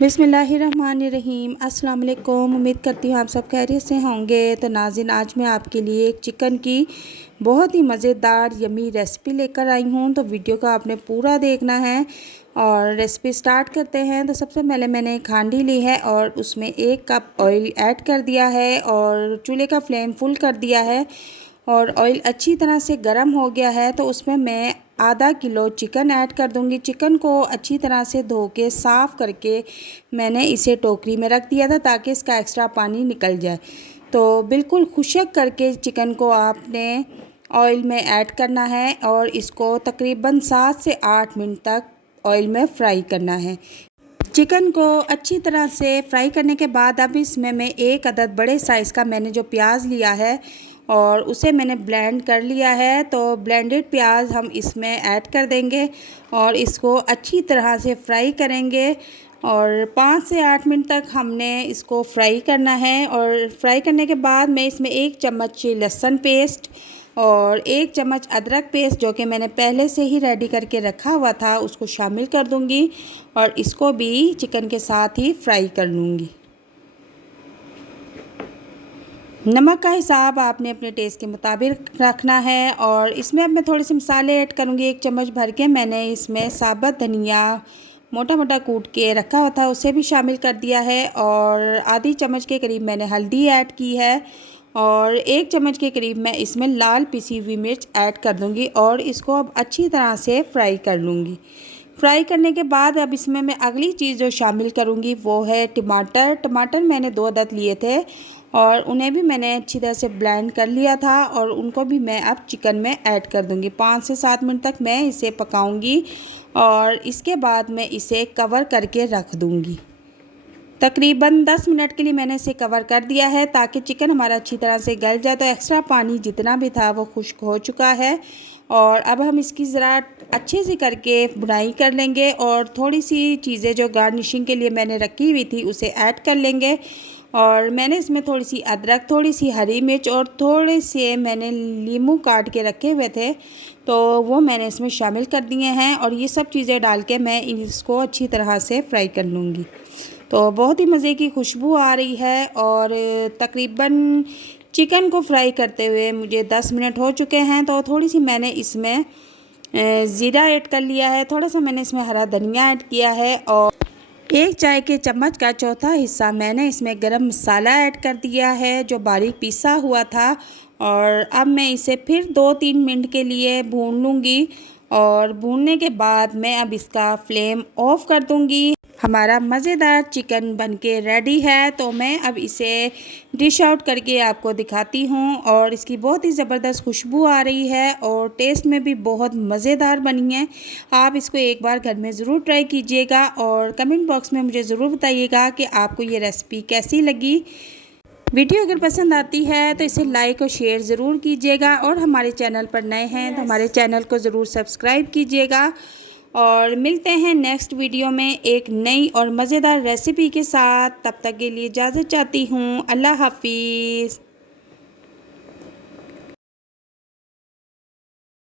बिस्मिल्लाहिर्रहमानिर्रहीम। अस्सलाम वालेकुम। उम्मीद करती हूँ आप सब खैरियत से होंगे। तो नाज़रीन, आज मैं आपके लिए एक चिकन की बहुत ही मज़ेदार यमी रेसिपी लेकर आई हूँ। तो वीडियो को आपने पूरा देखना है और रेसिपी स्टार्ट करते हैं। तो सबसे पहले मैंने एक हांडी ली है और उसमें 1 कप ऑयल ऐड कर दिया है और चूल्हे का फ्लेम फुल कर दिया है और ऑयल अच्छी तरह से गर्म हो गया है। तो उसमें मैं आधा किलो चिकन ऐड कर दूंगी। चिकन को अच्छी तरह से धो के साफ़ करके मैंने इसे टोकरी में रख दिया था ताकि इसका एक्स्ट्रा पानी निकल जाए। तो बिल्कुल खुश्क करके चिकन को आपने ऑयल में ऐड करना है और इसको तकरीबन 7 से 8 मिनट तक ऑयल में फ्राई करना है। चिकन को अच्छी तरह से फ्राई करने के बाद अब इसमें मैं 1 अदद बड़े साइज़ का मैंने जो प्याज लिया है और उसे मैंने ब्लेंड कर लिया है। तो ब्लेंडेड प्याज हम इसमें ऐड कर देंगे और इसको अच्छी तरह से फ्राई करेंगे और 5 से 8 मिनट तक हमने इसको फ्राई करना है। और फ्राई करने के बाद मैं इसमें 1 चम्मच लहसुन पेस्ट और 1 चम्मच अदरक पेस्ट जो कि मैंने पहले से ही रेडी करके रखा हुआ था उसको शामिल कर दूंगी और इसको भी चिकन के साथ ही फ्राई कर लूँगी। नमक का हिसाब आपने अपने टेस्ट के मुताबिक रखना है और इसमें अब मैं थोड़े से मसाले ऐड करूँगी। 1 चम्मच भर के मैंने इसमें साबुत धनिया मोटा मोटा कूट के रखा हुआ था उसे भी शामिल कर दिया है और आधी चम्मच के करीब मैंने हल्दी ऐड की है और 1 चम्मच के करीब मैं इसमें लाल पिसी हुई मिर्च ऐड कर दूँगी और इसको अब अच्छी तरह से फ्राई कर लूँगी। फ्राई करने के बाद अब इसमें मैं अगली चीज़ जो शामिल करूँगी वो है टमाटर मैंने 2 अदद लिए थे और उन्हें भी मैंने अच्छी तरह से ब्लेंड कर लिया था और उनको भी मैं अब चिकन में ऐड कर दूँगी। 5 से 7 मिनट तक मैं इसे पकाऊँगी और इसके बाद मैं इसे कवर करके रख दूँगी। तकरीबन 10 मिनट के लिए मैंने इसे कवर कर दिया है ताकि चिकन हमारा अच्छी तरह से गल जाए। तो एक्स्ट्रा पानी जितना भी था वो खुश्क हो चुका है और अब हम इसकी ज़रा अच्छे से करके बुनाई कर लेंगे और थोड़ी सी चीज़ें जो गार्निशिंग के लिए मैंने रखी हुई थी उसे ऐड कर लेंगे। और मैंने इसमें थोड़ी सी अदरक, थोड़ी सी हरी मिर्च और थोड़े से मैंने नींबू काट के रखे हुए थे तो वो मैंने इसमें शामिल कर दिए हैं और ये सब चीज़ें डाल के मैं इसको अच्छी तरह से फ्राई कर लूँगी। तो बहुत ही मज़े की खुशबू आ रही है और तकरीबन चिकन को फ्राई करते हुए मुझे 10 मिनट हो चुके हैं। तो थोड़ी सी मैंने इसमें ज़ीरा ऐड कर लिया है, थोड़ा सा मैंने इसमें हरा धनिया ऐड किया है और 1 चाय के चम्मच का चौथा हिस्सा मैंने इसमें गरम मसाला ऐड कर दिया है जो बारीक पिसा हुआ था। और अब मैं इसे फिर 2-3 मिनट के लिए भून लूँगी और भूनने के बाद मैं अब इसका फ्लेम ऑफ कर दूँगी। हमारा मज़ेदार चिकन बनके रेडी है। तो मैं अब इसे डिश आउट करके आपको दिखाती हूँ और इसकी बहुत ही ज़बरदस्त खुशबू आ रही है और टेस्ट में भी बहुत मज़ेदार बनी है। आप इसको एक बार घर में ज़रूर ट्राई कीजिएगा और कमेंट बॉक्स में मुझे ज़रूर बताइएगा कि आपको ये रेसिपी कैसी लगी। वीडियो अगर पसंद आती है तो इसे लाइक और शेयर ज़रूर कीजिएगा और हमारे चैनल पर नए हैं तो हमारे चैनल को ज़रूर सब्सक्राइब कीजिएगा। और मिलते हैं नेक्स्ट वीडियो में एक नई और मज़ेदार रेसिपी के साथ। तब तक के लिए इजाज़त चाहती हूँ। अल्लाह हाफिज़।